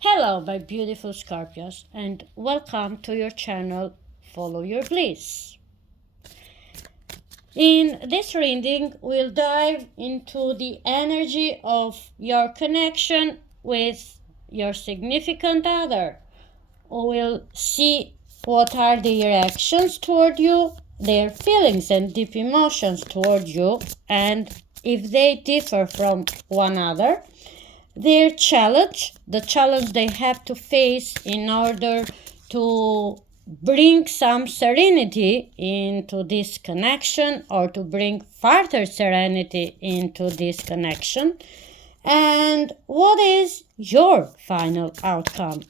Hello, my beautiful Scorpios, and welcome to your channel, Follow Your Bliss. In this reading, we'll dive into the energy of your connection with your significant other. We'll see what are their actions toward you, their feelings and deep emotions toward you, and if they differ from one another, their challenge, the challenge they have to face in order to bring some serenity into this connection or to bring further serenity into this connection, and what is your final outcome.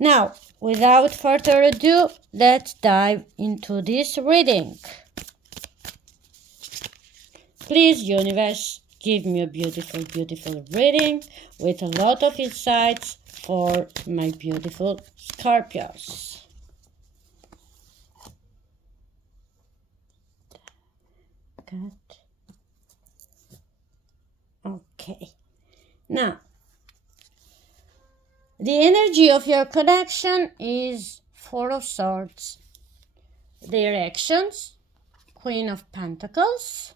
Now, without further ado, let's dive into this reading. Please, universe, give me a beautiful, beautiful reading with a lot of insights for my beautiful Scorpios. Good. Okay. Now, the energy of your connection is Four of Swords. Their actions, Queen of Pentacles.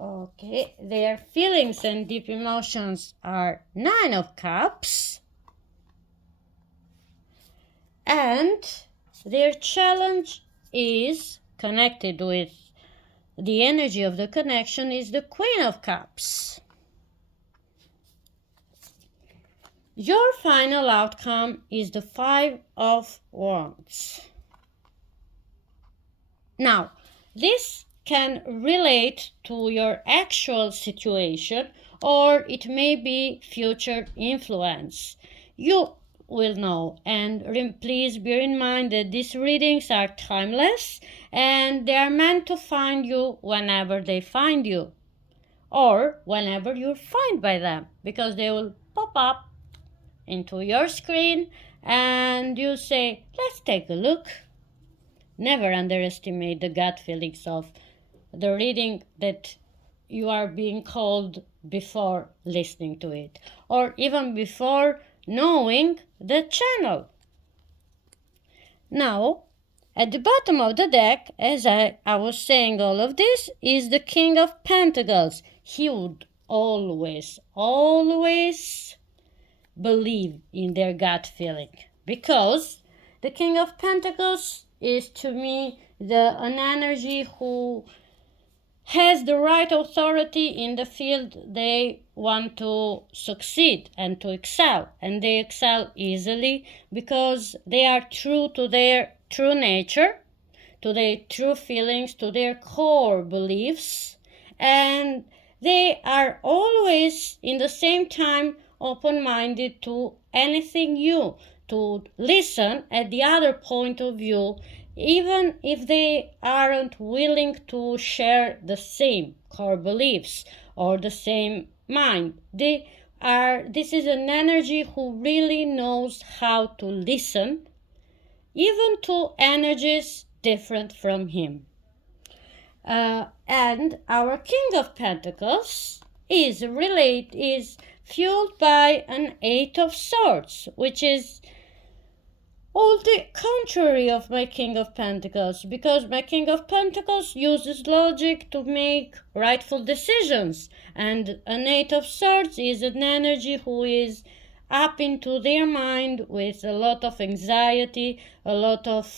Okay, their feelings and deep emotions are Nine of Cups. And their challenge is connected with the energy of the connection is the Queen of Cups. Your final outcome is the Five of Wands. Now, this can relate to your actual situation, or it may be future influence. You will know, and please bear in mind that these readings are timeless and they are meant to find you whenever they find you, or whenever you're found by them, because they will pop up into your screen and you say, let's take a look. Never underestimate the gut feelings of the reading that you are being called before listening to it, or even before knowing the channel. Now, at the bottom of the deck, as I was saying all of this, is the King of Pentacles. He would always believe in their gut feeling, because the King of Pentacles is, to me, an energy who has the right authority in the field they want to succeed and to excel. And they excel easily because they are true to their true nature, to their true feelings, to their core beliefs. And they are always, in the same time, open-minded to anything new, to listen at the other point of view, even if they aren't willing to share the same core beliefs or the same mind. This is an energy who really knows how to listen, even to energies different from him. And our King of Pentacles is fueled by an Eight of Swords, which is all the contrary of my King of Pentacles, because my King of Pentacles uses logic to make rightful decisions, and an Eight of Swords is an energy who is up into their mind with a lot of anxiety, a lot of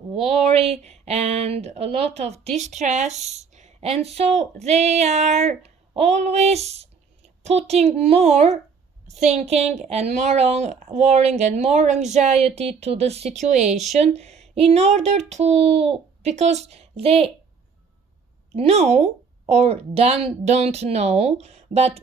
worry, and a lot of distress, and so they are always putting more thinking and more worrying and more anxiety to the situation in order to, because they know or don't know, but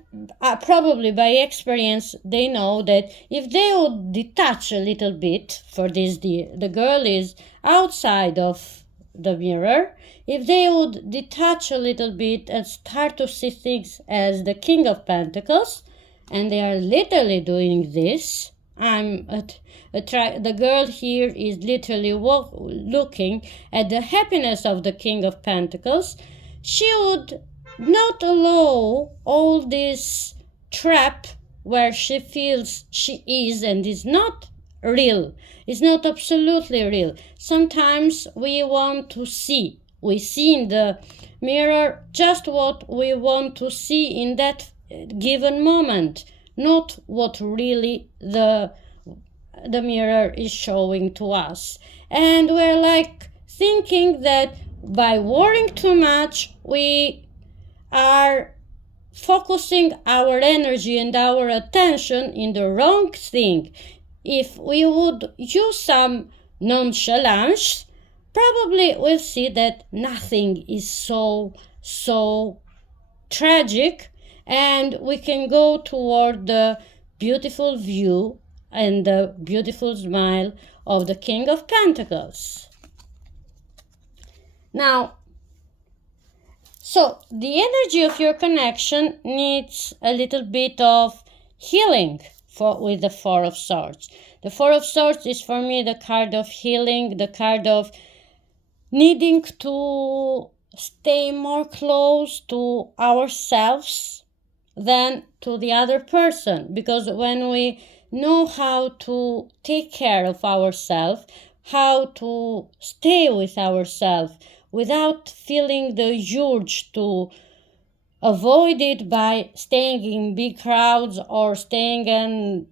probably by experience they know that if they would detach a little bit, for this the girl is outside of the mirror, if they would detach a little bit and start to see things as the King of Pentacles, and they are literally doing this. The girl here is literally looking at the happiness of the King of Pentacles. She would not allow all this trap where she feels she is and is not real. It's not absolutely real. Sometimes we want to see. We see in the mirror just what we want to see in that given moment, not what really the mirror is showing to us. And we're like thinking that by worrying too much, we are focusing our energy and our attention in the wrong thing. If we would use some nonchalance, probably we'll see that nothing is so tragic, and we can go toward the beautiful view and the beautiful smile of the King of Pentacles. Now, so the energy of your connection needs a little bit of healing with the Four of Swords. The Four of Swords is for me the card of healing, the card of needing to stay more close to ourselves than to the other person. Because when we know how to take care of ourselves, how to stay with ourselves, without feeling the urge to avoid it by staying in big crowds or staying in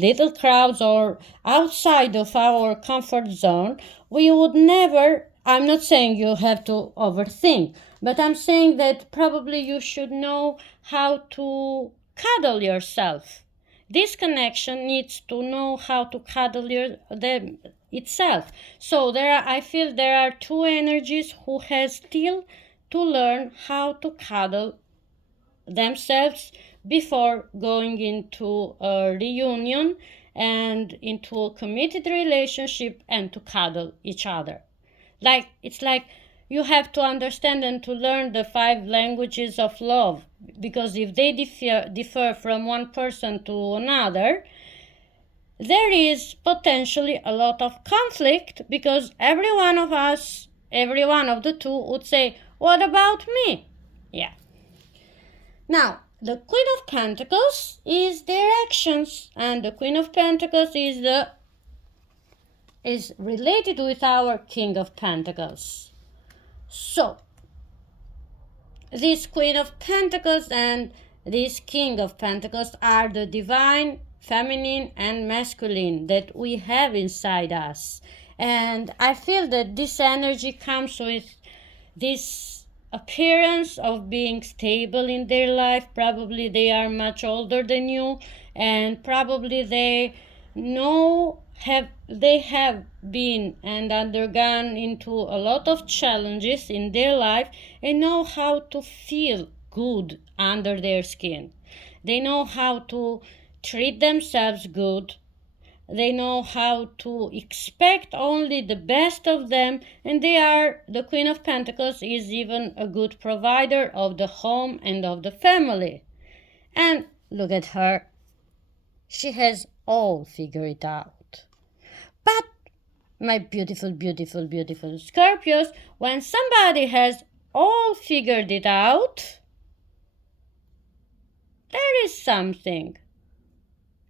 little crowds or outside of our comfort zone, we would never, I'm not saying you have to overthink, but I'm saying that probably you should know how to cuddle yourself. This connection needs to know how to cuddle them itself. So I feel there are two energies who has still to learn how to cuddle themselves before going into a reunion and into a committed relationship and to cuddle each other. It's like you have to understand and to learn the 5 languages of love, because if they differ from one person to another, there is potentially a lot of conflict, because every one of the two would say, what about me? Yeah. Now, the Queen of Pentacles is their actions, and the Queen of Pentacles is related with our King of Pentacles. So, this Queen of Pentacles and this King of Pentacles are the divine feminine and masculine that we have inside us. And I feel that this energy comes with this appearance of being stable in their life. Probably they are much older than you, and probably they have been and undergone into a lot of challenges in their life and know how to feel good under their skin. They know how to treat themselves good. They know how to expect only the best of them, and the Queen of Pentacles is even a good provider of the home and of the family. And look at her. She has all figured it out. But my beautiful, beautiful, beautiful Scorpios, when somebody has all figured it out, there is something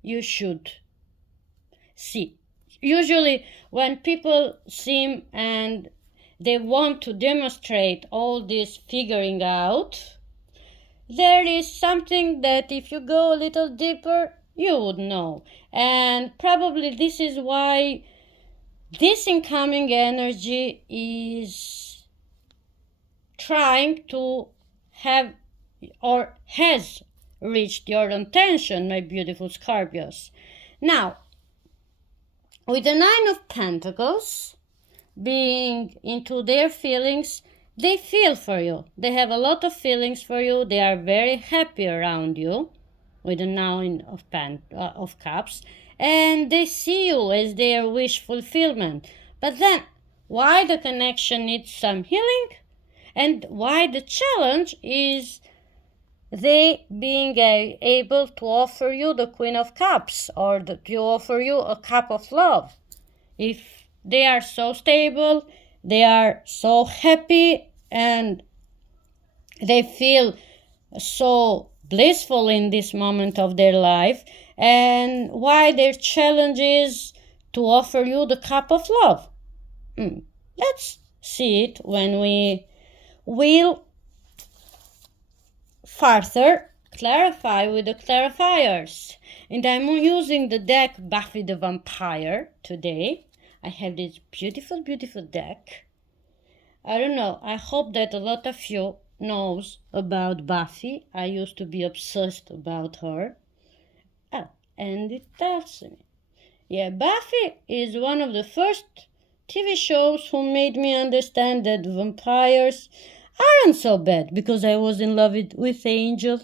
you should see. Usually when people seem and they want to demonstrate all this figuring out, there is something that if you go a little deeper, you would know. And probably this is why this incoming energy is trying to have or has reached your attention, my beautiful Scorpios. Now, with the Nine of Pentacles being into their feelings, they feel for you. They have a lot of feelings for you. They are very happy around you with the Nine of Cups. And they see you as their wish fulfillment. But then, why the connection needs some healing? And why the challenge is they being able to offer you the Queen of Cups, or to offer you a cup of love. If they are so stable, they are so happy, and They feel so blissful in this moment of their life, and why their challenge is to offer you the cup of love. Let's see it when we will further clarify with the clarifiers. And I'm using the deck Buffy the Vampire today. I have this beautiful, beautiful deck. I don't know, I hope that a lot of you knows about Buffy. I used to be obsessed about her. And it tells me. Yeah, Buffy is one of the first TV shows who made me understand that vampires aren't so bad, because I was in love with Angel,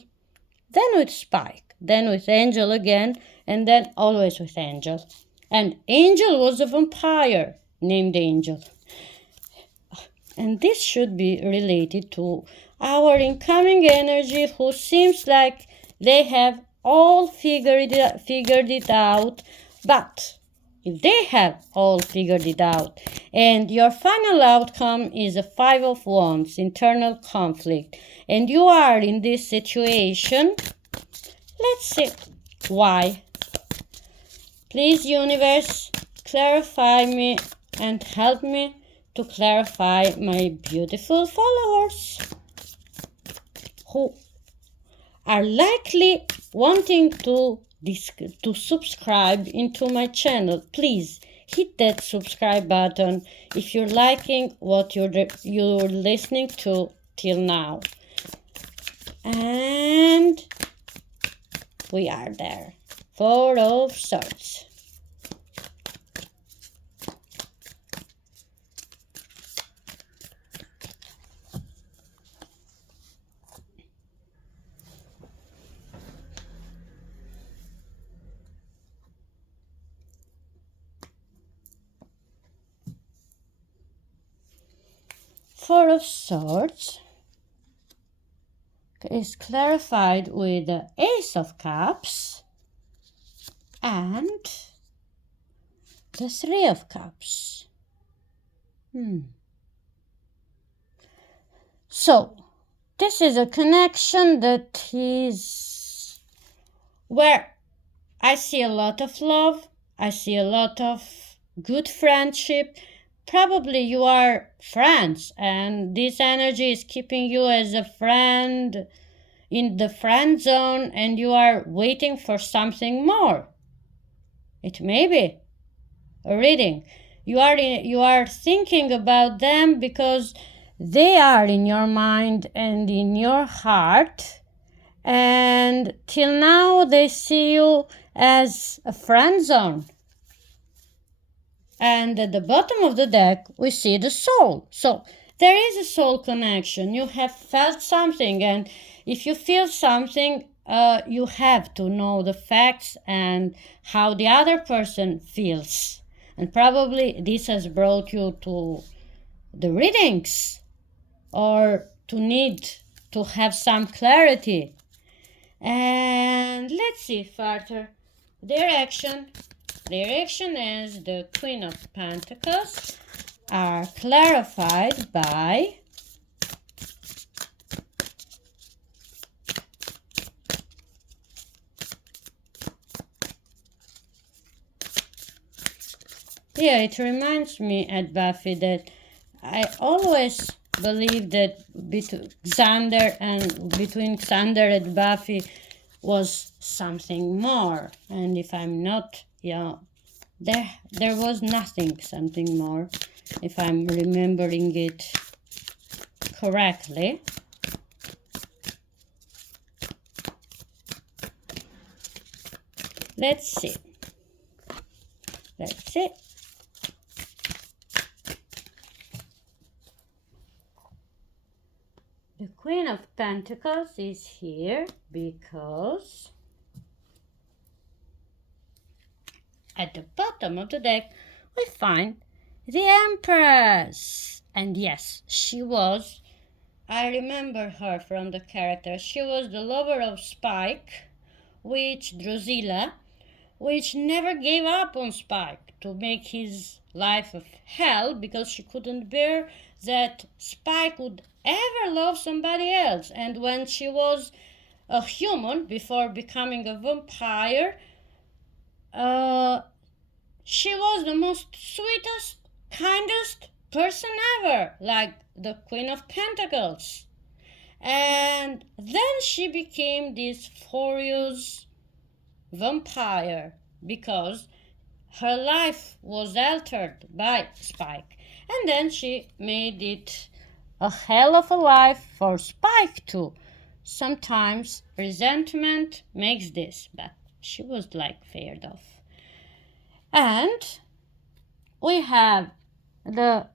then with Spike, then with Angel again, and then always with Angel. And Angel was a vampire named Angel. And this should be related to our incoming energy, who seems like they have all figured it out. But if they have all figured it out, and your final outcome is a 5 of Wands, internal conflict, and you are in this situation, let's see why. Please, universe, clarify me and help me to clarify my beautiful followers who are likely wanting to subscribe into my channel. Please hit that subscribe button if you're liking what you're listening to till now. And we are there. 4 of Swords. Four of Swords is clarified with the Ace of Cups and the Three of Cups. So, this is a connection that is where I see a lot of love, I see a lot of good friendship. Probably you are friends, and this energy is keeping you as a friend in the friend zone, and you are waiting for something more. It may be a reading. You are thinking about them because they are in your mind and in your heart, and till now they see you as a friend zone. And at the bottom of the deck, we see the soul. So there is a soul connection. You have felt something, and if you feel something, you have to know the facts and how the other person feels. And probably this has brought you to the readings, or to need to have some clarity. And let's see further. Direction as the Queen of Pentacles are clarified by it reminds me at Buffy that I always believed that between Xander and Buffy was something more, and if I'm not, there was something more, if I'm remembering it correctly. Let's see. The Queen of Pentacles is here because at the bottom of the deck we find the Empress. And yes, I remember her from the character. She was the lover of Spike, Drusilla, which never gave up on Spike to make his life of hell because she couldn't bear that Spike would ever love somebody else. And when she was a human, before becoming a vampire, she was the most sweetest, kindest person ever, like the Queen of Pentacles. And then she became this furious vampire because her life was altered by Spike. And then she made it a hell of a life for Spike too. Sometimes resentment makes this, but she was like feared of. And we have the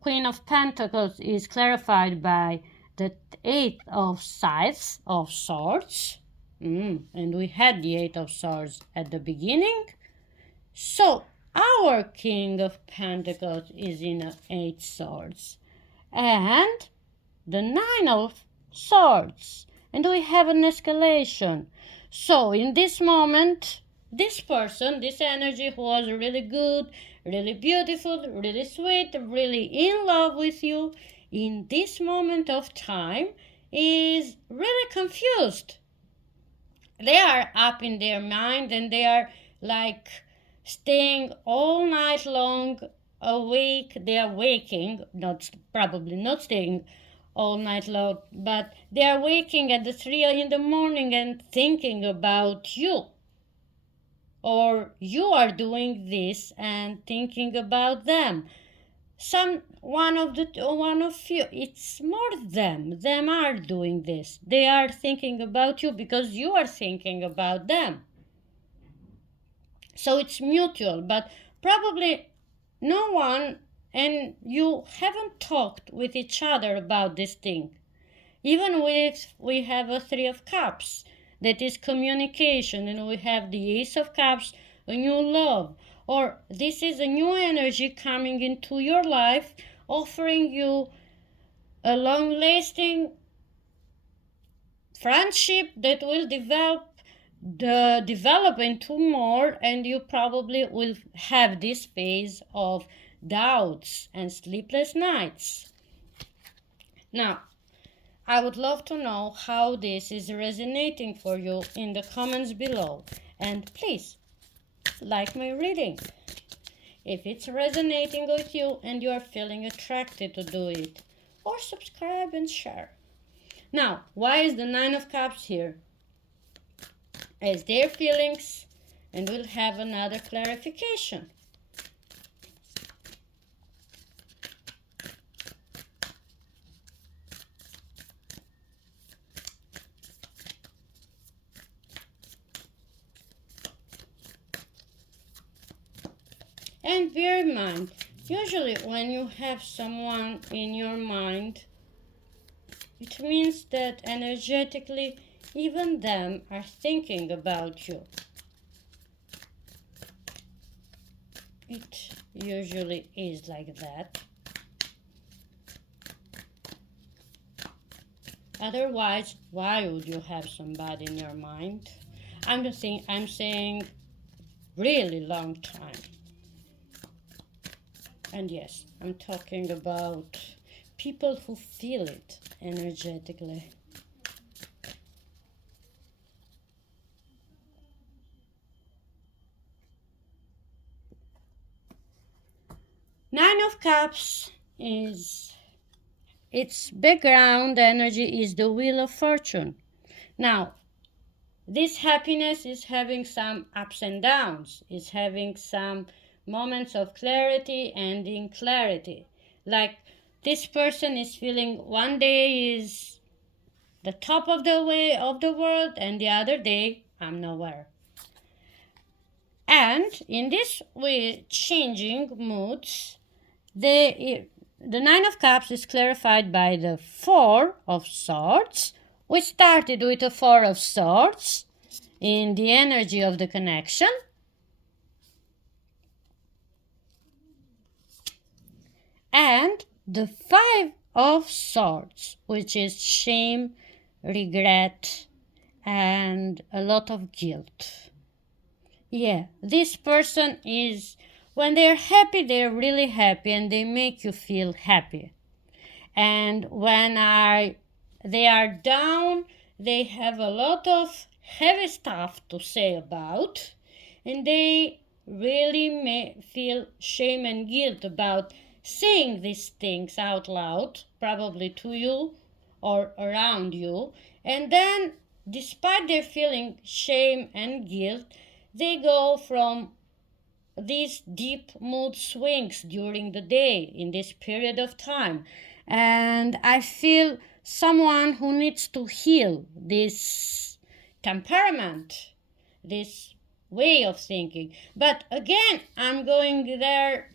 Queen of Pentacles is clarified by the Eight of Scythes of Swords. And we had the Eight of Swords at the beginning. So our King of Pentacles is in Eight Swords. And the Nine of Swords. And we have an escalation. So in this moment, this person, this energy who was really good, really beautiful, really sweet, really in love with you, in this moment of time is really confused. They are up in their mind and they are like staying all night long awake. They are waking, probably not staying all night long, but they are waking at the 3 in the morning and thinking about you. Or you are doing this and thinking about them. One of you, it's more them are doing this. They are thinking about you because you are thinking about them. So it's mutual, but probably no one and you haven't talked with each other about this thing. Even if we have a 3 of Cups, that is communication, and we have the Ace of Cups, a new love, or this is a new energy coming into your life, offering you a long-lasting friendship that will develop into more, and you probably will have this phase of doubts and sleepless nights. Now, I would love to know how this is resonating for you in the comments below. And please, like my reading. If it's resonating with you and you are feeling attracted to do it. Or subscribe and share. Now, why is the Nine of Cups here? As their feelings, and we'll have another clarification. And bear in mind, usually when you have someone in your mind, it means that energetically even them are thinking about you. It usually is like that. Otherwise, why would you have somebody in your mind? I'm saying really long time. And yes, I'm talking about people who feel it energetically. Nine of Cups is, its background energy is the Wheel of Fortune. Now, this happiness is having some ups and downs, is having some moments of clarity and in clarity. Like this person is feeling one day is the top of the way of the world and the other day I'm nowhere. And in this way, changing moods, the Nine of Cups is clarified by the Four of Swords. We started with the Four of Swords in the energy of the connection. And the Five of Swords, which is shame, regret, and a lot of guilt. Yeah, this person is, when they're happy, they're really happy and they make you feel happy. And when they are down, they have a lot of heavy stuff to say about, and they really may feel shame and guilt about saying these things out loud, probably to you or around you. And then, despite their feeling shame and guilt, they go from these deep mood swings during the day in this period of time. And I feel someone who needs to heal this temperament, this way of thinking. But again, I'm going there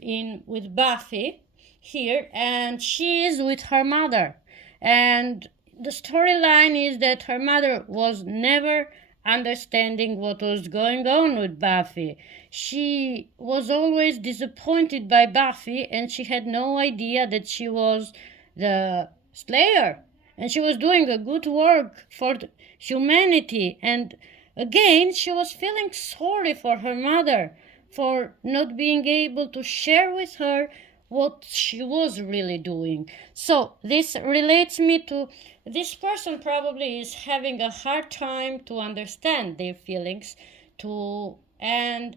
with Buffy here, and she is with her mother. And the storyline is that her mother was never understanding what was going on with Buffy. She was always disappointed by Buffy, and she had no idea that she was the Slayer, and she was doing a good work for humanity. And again, she was feeling sorry for her mother for not being able to share with her what she was really doing. So this relates me to this person probably is having a hard time to understand their feelings and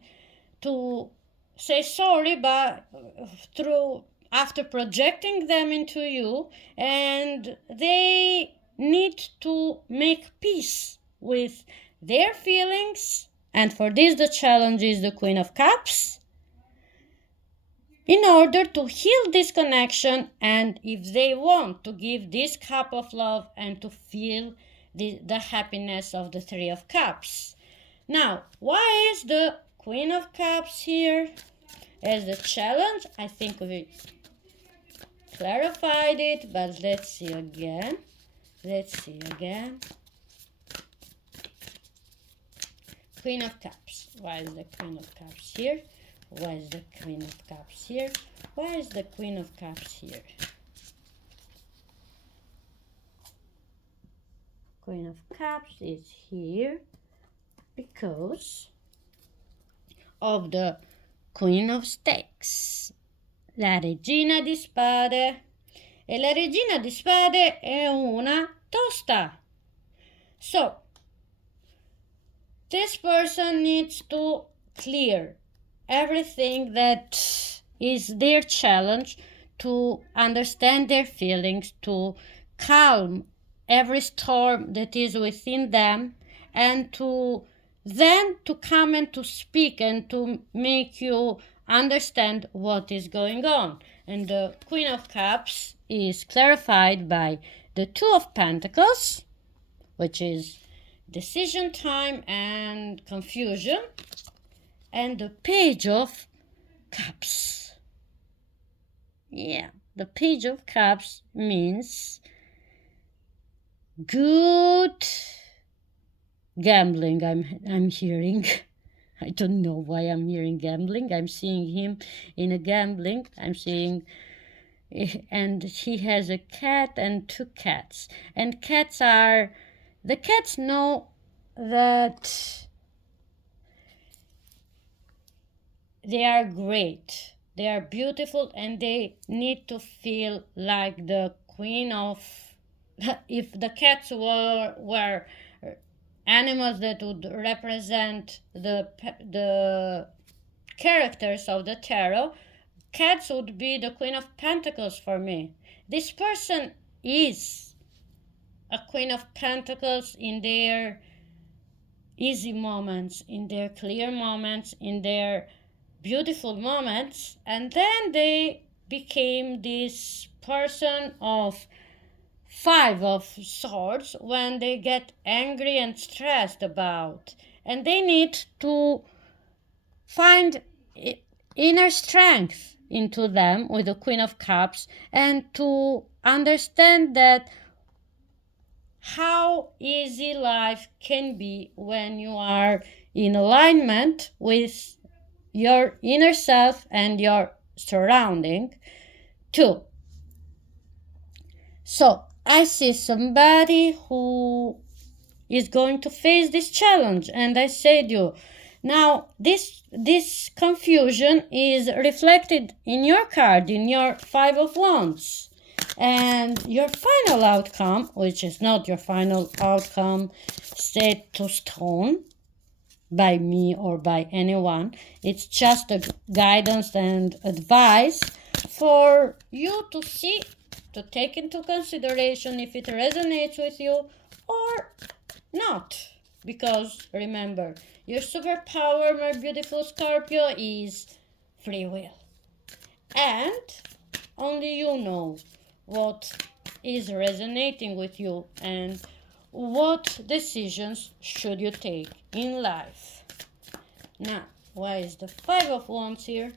to say sorry, but through after projecting them into you, and they need to make peace with their feelings. And for this, the challenge is the Queen of Cups, in order to heal this connection, and if they want to give this cup of love and to feel the happiness of the Three of Cups. Now, why is the Queen of Cups here as the challenge? I think we clarified it, but let's see again. Queen of Cups. Why is the Queen of Cups here? Why is the Queen of Cups here? Why is the Queen of Cups here? Queen of Cups is here because of the Queen of Stakes, la Regina di Spade. E la Regina di Spade è una tosta. So, this person needs to clear everything that is their challenge, to understand their feelings, to calm every storm that is within them, and to come and to speak and to make you understand what is going on. And the Queen of Cups is clarified by the Two of Pentacles, which is decision time and confusion, and the Page of Cups. Yeah, the Page of Cups means good gambling. I'm hearing. I don't know why I'm hearing gambling. I'm seeing him in a gambling. I'm seeing, and he has a cat and two cats. And the cats know that they are great, they are beautiful, and they need to feel like the queen of, if the cats were animals that would represent the characters of the tarot, cats would be the Queen of Pentacles for me. This person is a Queen of Pentacles in their easy moments, in their clear moments, in their beautiful moments, and then they became this person of Five of Swords when they get angry and stressed about, and they need to find inner strength into them with the Queen of Cups, and to understand that how easy life can be when you are in alignment with your inner self and your surrounding too. So I see somebody who is going to face this challenge, and I said you, now this confusion is reflected in your card, in your Five of Wands. And your final outcome, which is not your final outcome set to stone by me or by anyone, it's just a guidance and advice for you to see, to take into consideration if it resonates with you or not. Because remember, your superpower, my beautiful Scorpio, is free will. And only you know what is resonating with you and what decisions should you take in life. Now, why is the Five of Wands here?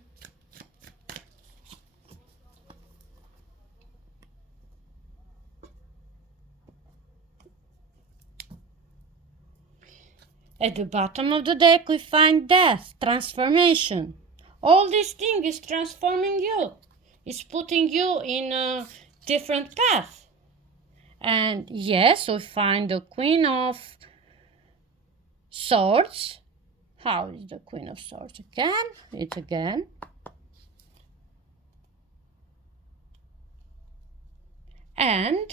At the bottom of the deck, we find death, transformation. All this thing is transforming you. It's putting you in a different path. And yes, we find the Queen of Swords. How is the Queen of Swords again? It's again. And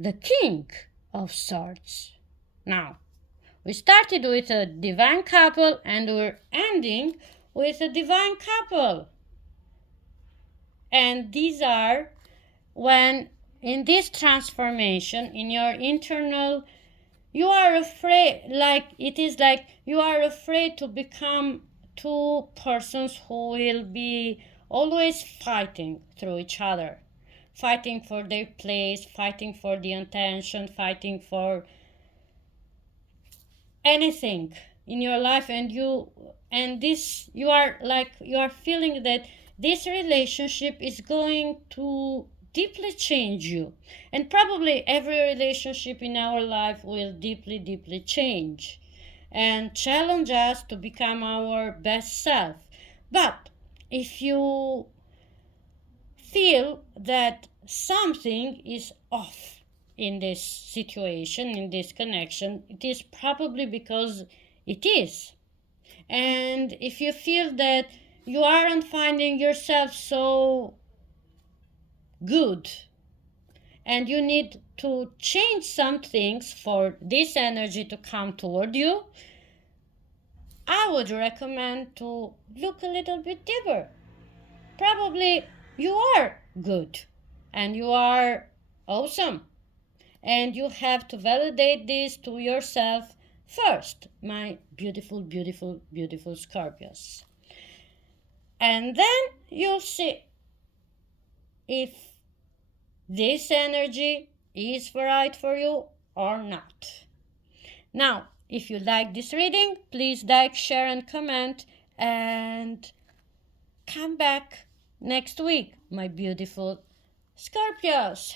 the King of Swords. Now, we started with a divine couple and we're ending with a divine couple. And these are when in this transformation, in your internal, you are afraid, it is like you are afraid to become two persons who will be always fighting through each other. Fighting for their place, fighting for the attention, fighting for anything in your life, and you are feeling that this relationship is going to deeply change you. And probably every relationship in our life will deeply change and challenge us to become our best self. But if you feel that something is off in this situation, in this connection, it is probably because it is. And if you feel that you aren't finding yourself so good and you need to change some things for this energy to come toward you, I would recommend to look a little bit deeper. Probably you are good and you are awesome, and you have to validate this to yourself first, my beautiful Scorpios. And then you'll see if this energy is right for you or not. Now, if you like this reading, please like, share, and comment, and come back next week, my beautiful Scorpios.